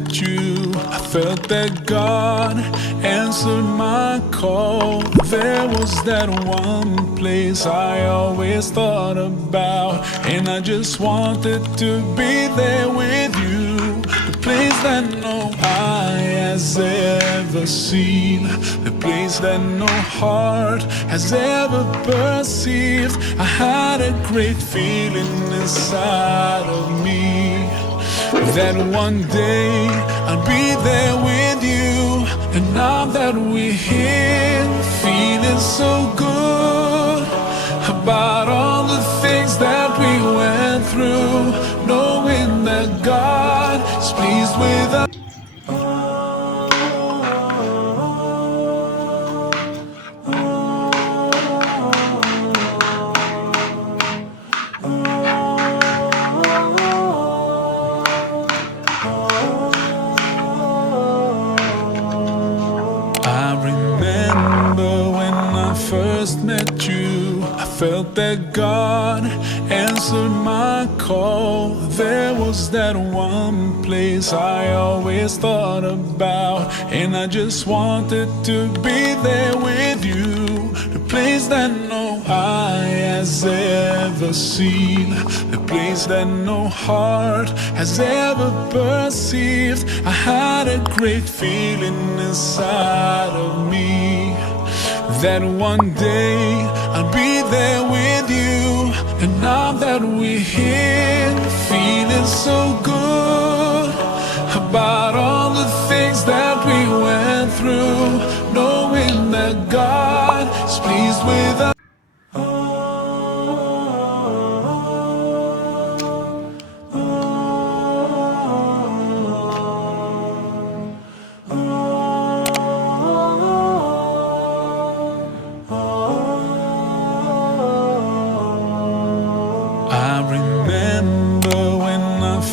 met you, I felt that God answered my call. There was that one place I always thought about, and I just wanted to be there with you. The place that no eye has ever seen, the place that no heart has ever perceived. I had a great feeling inside of me that one day I'd be there with you. And now that we're here, feeling so good about all the things that we went through, knowing that God is pleased with us. First met you, I felt that God answered my call. There was that one place I always thought about, and I just wanted to be there with you. The place that no eye has ever seen, the place that no heart has ever perceived. I had a great feeling inside of me that one day I'll be there with you. And now that we're here, feeling so good about all the things that we went through, knowing that God is pleased with us.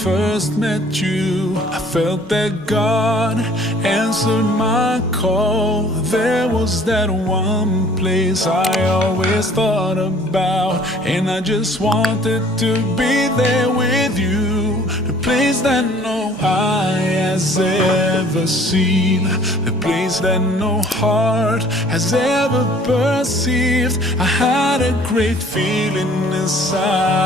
First met you, I felt that God answered my call. There was that one place I always thought about, and I just wanted to be there with you. The place that no eye has ever seen, the place that no heart has ever perceived. I had a great feeling inside